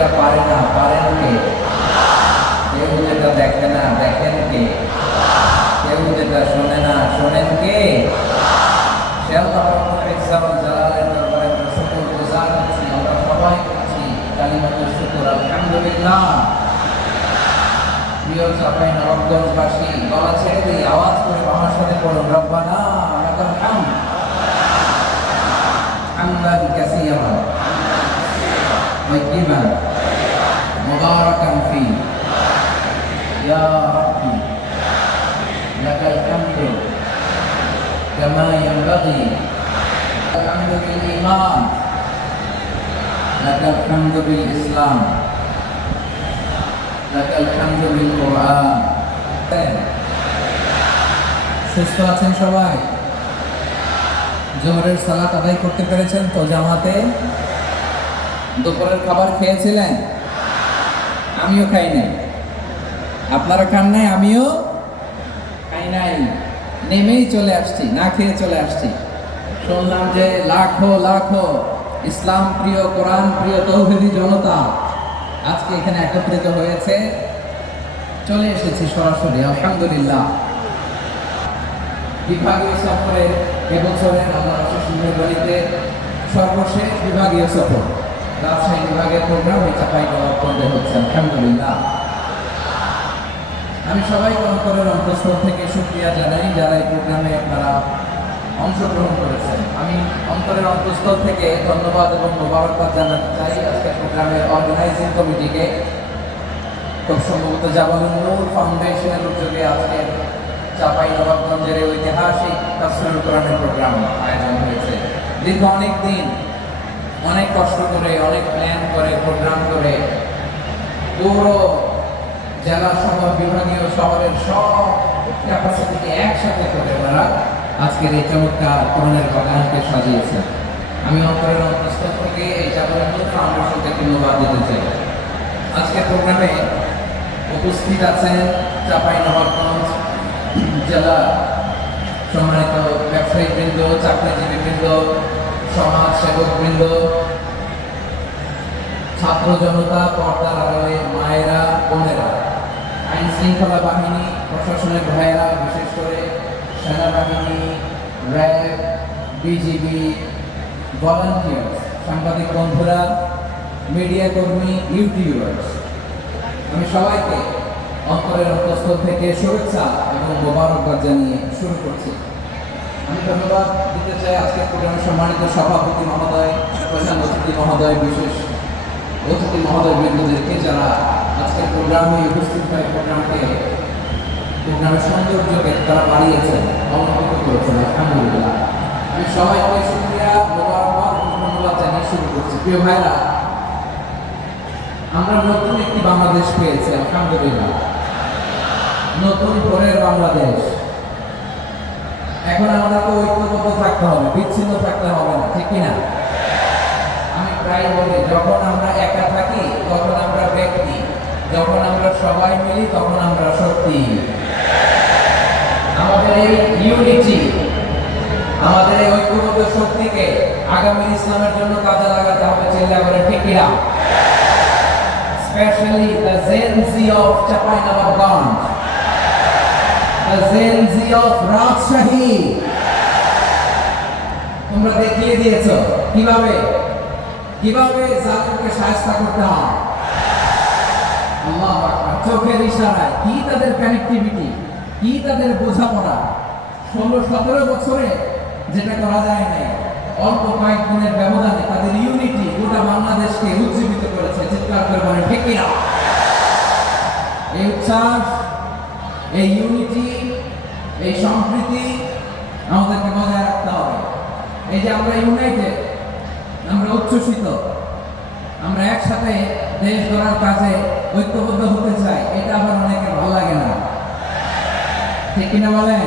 যেটা পারে না পারেন কে? কেউ যেটা দেখে না দেখেন কে? কেউ যেটা শোনে না শোনেন কে? সে আল্লাহ রাব্বুল ইজ্জা ওয়াল জালালের দরবারে আমরা শুকরগুজার হচ্ছি, আমরা সবাই করছি কালিমাতুশ শুকর আলহামদুলিল্লাহ। প্রিয় চাঁপাইনবাবগঞ্জবাসী, গলা ছেড়ে দিয়ে আওয়াজ করে আমার সাথে পড়ুন, রব্বানা লাকাল হামদ হামদান কাসীরান তাইয়্যিবান মুবারাকান ফী ইয়া রাব্বি লাকাল হামদু কামা ইয়ানবাগি الحمد بالإيمان لك الحمد بالإسلام لك الحمد بالقرآن সুস্থ আছেন সবাই? জোহরের সালাত আদায় করতে পেরেছেন তো জামাতে? দুপুরের খাবার খেয়েছিলেন? আমিও খাই নাই। আপনারা খান নাই, আমিও খাই নাই। নেমেই চলে আসছি, না খেয়ে চলে আসছি। শুনলাম যে লাখো লাখো ইসলাম প্রিয়, কোরআন প্রিয় তৌহিদি জনতা আজকে এখানে একত্রিত হয়েছে। চলে এসেছি সরাসরি আলহামদুলিল্লাহ। বিভাগীয় সফরে এবছরের আল্লাহ মেহরবানিতে সর্বশেষ বিভাগীয় সফর রাজশাহী বিভাগের প্রোগ্রাম এই চাঁপাইনবাবগঞ্জে হচ্ছে আলহামদুলিল্লাহ। আমি সবাইকে অন্তরের অন্তঃস্থল থেকে শুকরিয়া জানাই যারা এই প্রোগ্রামে আপনারা অংশগ্রহণ করেছেন। আমি অন্তরের অন্তঃস্থল থেকে ধন্যবাদ এবং মোবারকবাদ জানাতে চাই আজকের প্রোগ্রামের অর্গানাইজিং কমিটিকে। খুব সম্ভবত জাবালুন নূর ফাউন্ডেশনের উদ্যোগে আজকের চাঁপাইনবাবগঞ্জের ঐতিহাসিক তাফসীরুল কোরআনের প্রোগ্রাম আয়োজন হয়েছে। দীর্ঘ অনেক দিন অনেক কষ্ট করে, অনেক প্ল্যান করে, প্রোগ্রাম করে পুরো জেলা শহর বিভাগীয় শহরের সব ক্যাপাসিটিকে একসাথে করে ওনারা আজকের এই চমৎকার কোরআনের বাগানকে সাজিয়েছেন। আমি অন্তরের অন্তঃস্থল থেকে এই জাবালুন নূর ফাউন্ডেশনকে ধন্যবাদ দিতে চাই। আজকের প্রোগ্রামে উপস্থিত আছেন চাঁপাইনবাবগঞ্জ জেলা সম্মানিত ব্যবসায়ীবৃন্দ, চাকরিজীবীবৃন্দ, সমাজ সেবকবৃন্দ, ছাত্র জনতা, পর্দার আড়ালে মায়েরা, বোনেরা, আইন শৃঙ্খলা বাহিনী, প্রশাসনের ভাইয়েরা, বিশেষ করে সেনাবাহিনী, র্যাব, বিজিবি, ভলান্টিয়ার্স, সাংবাদিক বন্ধুরা, মিডিয়া কর্মী, ইউটিউবার্স, আমি সবাইকে অন্তরের অন্তঃস্থল থেকে শুভেচ্ছা এবং মোবারকবাদ জানিয়ে শুরু করছি। আমি ধন্যবাদ দিতে চাই আজকের প্রোগ্রামের সম্মানিত সভাপতি মহোদয়, প্রধান অতিথি মহোদয়, বিশেষ অতিথি মহোদয় বৃন্দদেরকে যারা আজকের প্রোগ্রামে উপস্থিত হয়ে প্রোগ্রামের সৌন্দর্যকে তারা বাড়িয়েছেন, অলঙ্কৃত করেছেন আলহামদুলিল্লাহ। আমি সবাইকে শুকরিয়া, মোবারকবাদ এবং ধন্যবাদ জানিয়ে শুরু করছি। প্রিয় ভাইরা, আমরা নতুন একটি বাংলাদেশ পেয়েছি আলহামদুলিল্লাহ, নতুন ভোরের বাংলাদেশ। এখন আমাদেরকে ঐক্যবদ্ধ থাকতে হবে, বিচ্ছিন্ন থাকতে হবে না, ঠিক কিনা? আমি প্রায় বলি, যখন আমরা একা থাকি তখন আমরা ব্যক্তি, যখন আমরা সবাই মিলি তখন আমরা শক্তি। আমাদের এই ইউনিটি, আমাদের এই ঐক্যবদ্ধ শক্তিকে আগামী ইসলামের জন্য কাজে লাগাতে হবে, চিল্লা করে ঠিক কিনা? Especially the Gen Z of Chapainababganj, the Gen Z of Rajshahi. তোমরা দেখিয়ে দিয়েছো কিভাবে জাতিকে শায়েস্তা করতে হয়। আল্লাহু আকবার। চোখের ইশারায় কি তাদের কানেক্টিভিটি, কি তাদের বোঝাপড়া। 16-17 বছরে যেটা করা যায় নাই, অল্প কয়েক দিনের ব্যবধানে তাদের ইউনিটি গোটা বাংলাদেশকে উজ্জীবিত করেছে। চিৎকার করে বলেন ঠিক কিনা? এই উচ্ছ্বাস, এই ইউনিটি, এই সম্প্রীতি আমাদেরকে বজায় রাখতে হবে। এই যে আমরা ইউনাইটেড, আমরা উচ্ছ্বসিত, আমরা একসাথে দেশ গড়ার কাজে ঐক্যবদ্ধ হতে চাই, এটা আবার অনেকের ভালো লাগে না, ঠিক কিনা বলেন?